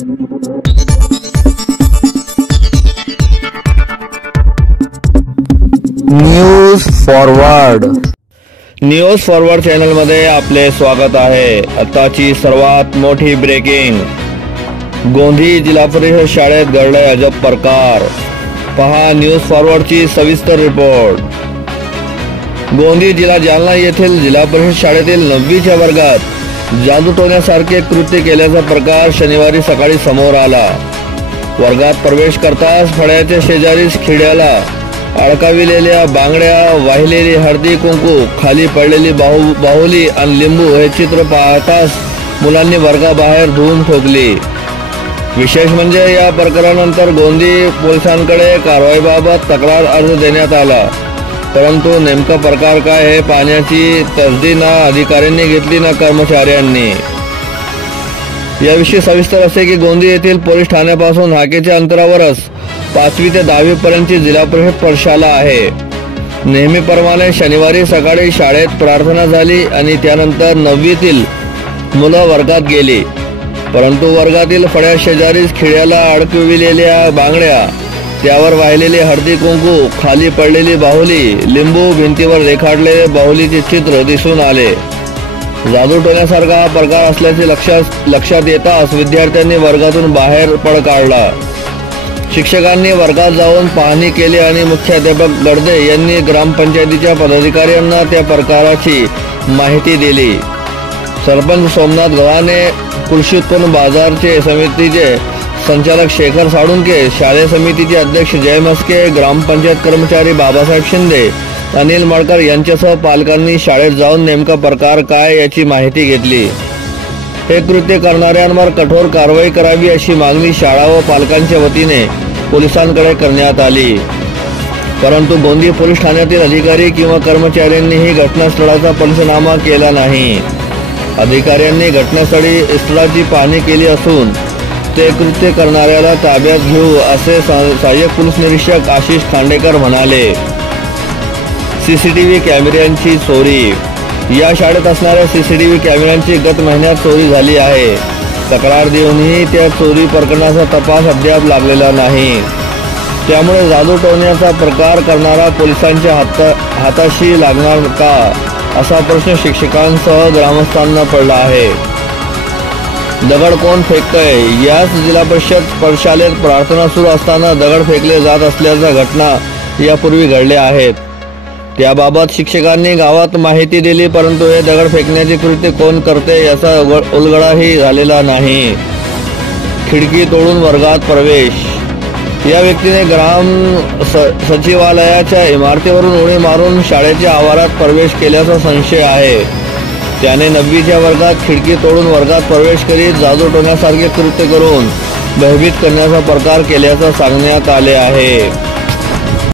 News forward channel मध्ये आपले स्वागत आहे। आताची सर्वात मोठी ब्रेकिंग। गोंदी जिल्हा परिषद शाळेत घडले अजब प्रकार। पहा न्यूज फॉरवर्डची सविस्तर रिपोर्ट। गोंदी जिल्हा जालना येथील जिल्हा परिषद शाळेतील 9वीच्या वर्गात जादूटोण्यासारखे कृत्य केल्याचा प्रकार शनिवारी सकाळी समोर आला। वर्गात प्रवेश करताच फळ्याच्या शेजारीच खिड्याला अडकविलेल्या बांगड्या, वाहिलेली हळदी कुंकू, खाली पडलेली बाहुली आणि लिंबू हे चित्र पाहताच मुलांनी वर्गाबाहेर धूम ठोकली। विशेष म्हणजे या प्रकारानंतर गोंदी पोलिसांकडे कारवाईबाबत तक्रार अर्ज देण्यात आला, परंतु नेमका प्रकार काय हे पाहण्याची तसदी ना अधिकाऱ्यांनी घेतली ना कर्मचाऱ्यांनी। याविषयी सविस्तर असे की गोंदी येथील पोलीस ठाण्यापासून हाकेच्या अंतरावरच 5वी ते 10वी पर्यंतची जिल्हा परिषद प्रशाला आहे। नेहमीप्रमाणे शनिवारी सकाळी शाळेत प्रार्थना झाली आणि त्यानंतर 9वीतील मुलं वर्गात गेली, परंतु वर्गातील फळ्या शेजारीच खिड्याला अडकविलेल्या बांगड्या, त्यावर वाहिलेली हळदी कुंकू, खाली पडलेली बाहुली, लिंबू, भिंतीवर रेखाटलेले बाहुलीचे चित्र दिसून आले। जादूटोण्यासारखा हा प्रकार असल्याचे लक्षात येताच विद्यार्थ्यांनी वर्गातून बाहेर पळ काढला। शिक्षकांनी वर्गात जाऊन पाहणी केली आणि मुख्याध्यापक गडदे यांनी ग्रामपंचायतीच्या पदाधिकाऱ्यांना त्या प्रकाराची माहिती दिली। सरपंच सोमनाथ गव्हाणे, कृषी उत्पन्न बाजार समितीचे संचालक शेखर साळुंके, शालेय समितीचे अध्यक्ष जय मस्के, ग्रामपंचायत कर्मचारी बाबासाहेब शिंदे, अनिल मळकर यांच्यासह पालकांनी शाळेत जाऊन नेमका प्रकार काय याची माहिती घेतली। हे कृत्य करणाऱ्यांवर कठोर कारवाई करावी अशी मागणी शाळा व पालकांच्या वतीने पोलिसांकडे करण्यात आली, परंतु गोंदी पोलीस ठाण्यातील अधिकारी किंवा कर्मचाऱ्यांनीही घटनास्थळाचा पंचनामा केला नाही। अधिकाऱ्यांनी घटनास्थळी पाहणी केली असून ते कृत्य करणाऱ्याला ताब्यात घेऊ असे सहाय्यक पोलीस निरीक्षक आशिष खांडेकर म्हणाले। सीसीटीव्ही कॅमेऱ्यांची चोरी। या शाळेत असणाऱ्या सीसीटीव्ही कॅमेऱ्यांची गत महिन्यात चोरी झाली आहे। तक्रार देऊनही त्या चोरी प्रकरणाचा तपास अद्याप लागलेला नाही, त्यामुळे जादूटोण्याचा प्रकार करणारा पोलिसांच्या हाताशी लागणार का असा प्रश्न शिक्षकांसह ग्रामस्थांना पडला आहे। दगड कोण फेकतंय? याच जिल्हा परिषद प्रशालेत प्रार्थना सुरू असताना दगड फेकले जात असल्याच्या घटना यापूर्वी घडल्या आहेत। त्याबाबत शिक्षकांनी गावात माहिती दिली, परंतु हे दगड फेकण्याचे कृत्य कोण करते याचा उलगडाही झालेला नाही। खिडकी तोडून वर्गात प्रवेश। या व्यक्तीने ग्राम सचिवालयाच्या इमारतीवरून उडी मारून शाळेच्या आवारात प्रवेश केल्याचा संशय आहे। त्याने 9वीच्या वर्गात खिडकी तोडून वर्गात प्रवेश करीत जादूटोण्यासारखे कृत्य करून भयभीत करण्याचा प्रकार केल्याचे सांगण्यात आले आहे।